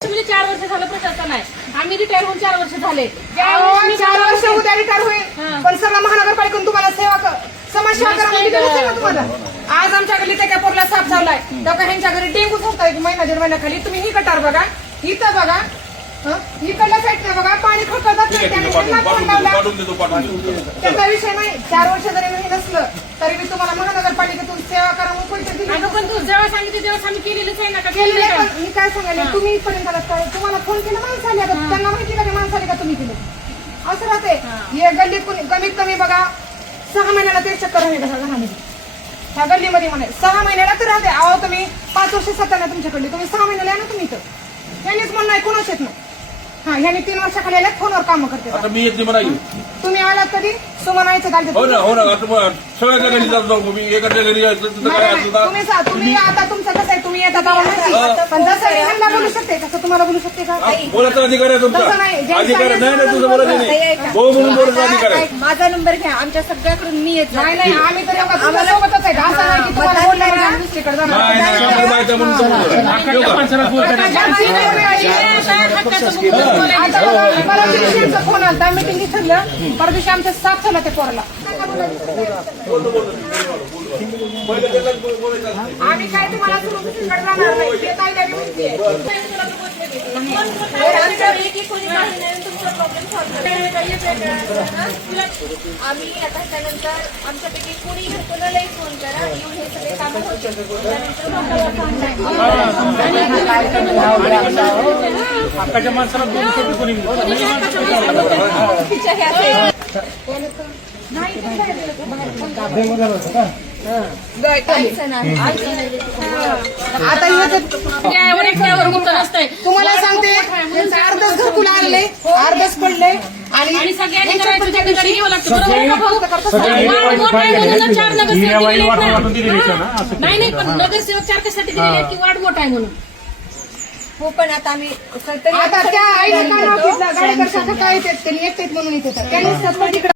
म्हणजे 4 वर्ष झालं प्रशासन आहे. आम्ही रिटायर होऊन 4 वर्ष झाले. 4 वर्ष उद्या रिटायर होईल, पण सगळं महानगरपालिकेतून तुम्हाला समाजसेवा करा म्हणजे दिलं ना तुम्हाला. आज आमच्या गल्लीत एका पोरला साप झालाय, तर ह्यांच्या घरी डेंगू होता 1 महिना 1.5 महिन्याखाली. तुम्ही ही गटार बघा, इथं बघा, इकडल्या साईडला बघा, पाणी खळखळतात नाही. त्याचा विषय नाही. 4 वर्ष जरी नाही नसलं तरी मी तुम्हाला महानगरपालिकेतून सेवा करा म्हणून पैसे दिले. पण तू जेव्हा सांगितलं तेव्हा आम्ही केलेलंच आहे ना का? केलेलं आहे, पण मी काय सांगायला, तुम्ही इथपर्यंत आलात का? तुम्हाला फोन केला माणसं आली, आता त्यांना माहिती का ते माणसं आली का तुम्ही केलं? असं राहते. हे गल्लीत कमीत कमी बघा 6 महिन्याला ते चक्कर आहे घरामध्ये, ह्या गल्लीमध्ये म्हणे 6 महिन्याला तर राहते. अहो तुम्ही 5 वर्ष सत्ता नाही तुमच्याकडली, तुम्ही 6 महिन्याला आहे ना तुम्ही इथं. यांनीच म्हणणं आहे कोणाच येत नाही. हा, ह्यांनी 3 वर्षाखाली आले, फोनवर कामं करते. आता मी येत नाही. तुम्ही आलात कधी? सुमनायचं घालते. हो ना, हो ना. आता सगळ्याच्या घरी जातो मी, एकाच्या घरी जायचं तिथं काय असतं. तुम्ही आता तुमचं कसं आहे, तुम्ही येतात पण जसं मी ह्यांना बोलू शकते तसं तुम्हाला बोलू शकते का? बोलायचा अधिकार आहे तुमचा. तसं नाही. अधिकार नाही ना तुझं बोलायचं नाही. हो म्हणून बोलायचा अधिकार आहे. माझा नंबर घ्या, आमच्या सगळ्याकडून मी येत नाही नाही, आम्ही तर आम्हाला सोबतच आहे. असं नाही की तुम्हाला बोलणार आहे आणि दुसरीकडे जाणार. नाही नाही, आम्हाला माहिती आहे म्हणून समजलं. परवा दिवशी आमचा फोन आला, मीटिंग ठरलं. परवा दिवशी आमचा साफ झाला त्या पोराला. आम्ही काय तुम्हाला सोडून दुसरीकडे जाणार नाही. ते काय काय माहिती आहे. आम्ही आता त्यानंतर आमच्यापैकी कोणी कोणालाही फोन करा, येऊन हे सगळे कामं होतील. आकाच्या माणसाला 200 रुपये कोणी आता तुम्हाला सांगते, अर्धच घरकुल आणले, अर्धच पडले आणि सगळ्यांनी करायचं घरी लागतं. बरोबर आहे का भाऊ? वाढ मोठा आहे म्हणून 4 नगरसेवक दिलेले आहेत ना. नाही नाही, पण नगरसेवक 4 कशासाठी दिलेले आहेत की वाढ मोठा आहे म्हणून? हो, पण आता आम्ही आता त्या आईला काय नाव घेतलं, गाडेकर काका काय येतात, त्यांनी एकटेच म्हणून येत होता. त्यांनी